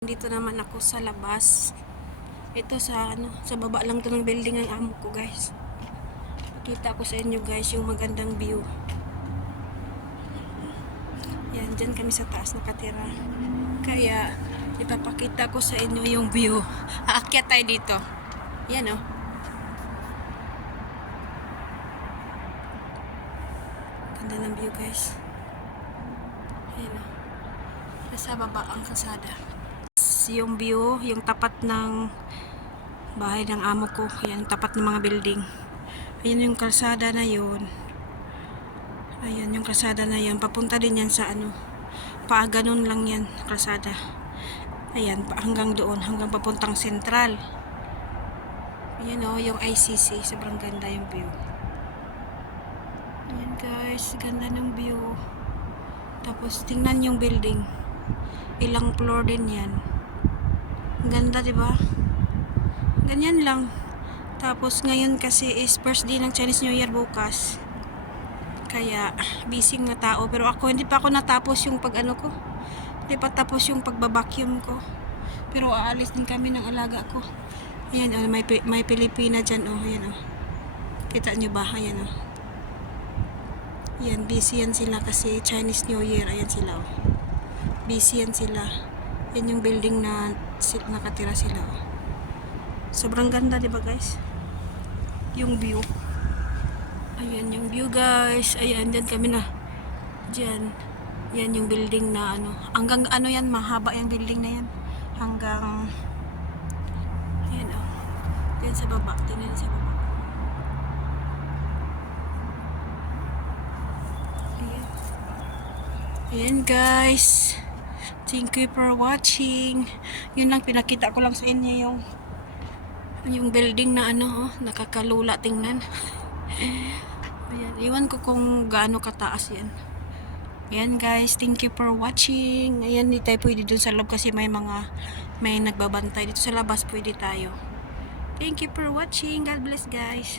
Dito naman ako sa labas. Ito sa sa baba lang 'to ng building ng amo ko, guys. Pakita ko sa inyo, guys, yung magandang view. Yan, dyan kami sa taas nakatira. Kaya ipapakita ko sa inyo yung view. Aakyat tayo dito. Yan, oh. Ganda ng view, guys. Yan, oh. Nasa baba ang kalsada. Yung view, yung tapat ng bahay ng amo ko, yan, tapat ng mga building. Ayan yung kalsada na yun. Ayan yung kalsada na yan, papunta din yan sa ganun lang yan kalsada. Ayan, hanggang doon, hanggang papuntang sentral. Ayan o, yung ICC, sobrang ganda yung view. Ayan guys, ganda ng view. Tapos tingnan yung building, ilang floor din yan. Ganda, diba? Ganyan lang. Tapos ngayon kasi is first day ng Chinese New Year bukas. Kaya busy na tao. Pero ako hindi pa ako natapos yung ko. Hindi pa tapos yung pagbabacuum ko. Pero aalis din kami ng alaga ko. Ayan, oh, may Pilipina dyan. Oh, ayan, oh. Kita nyo ba? Ayan, oh. Ayan, busy yan sila kasi Chinese New Year. Ayan sila, oh. Busy yan sila. Yan yung building na nakatira sila, oh. Sobrang ganda, diba guys? Yung view. Ayan yung view, guys. Ayan, dyan kami na. Dyan. Yan yung building na hanggang yan, mahaba yung building na yan. Hanggang ayan, oh. Dyan sa baba. Tingnan sa baba. Ayan. Ayan, guys. Thank you for watching. Yun lang, pinakita ko lang sa inyo yung building na nakakalula tingnan. Ayan, iwan ko kung gaano kataas yan. Ayan guys, thank you for watching. Ayan, hindi tayo pwede dun sa loob kasi may nagbabantay. Dito sa labas pwede tayo. Thank you for watching. God bless, guys.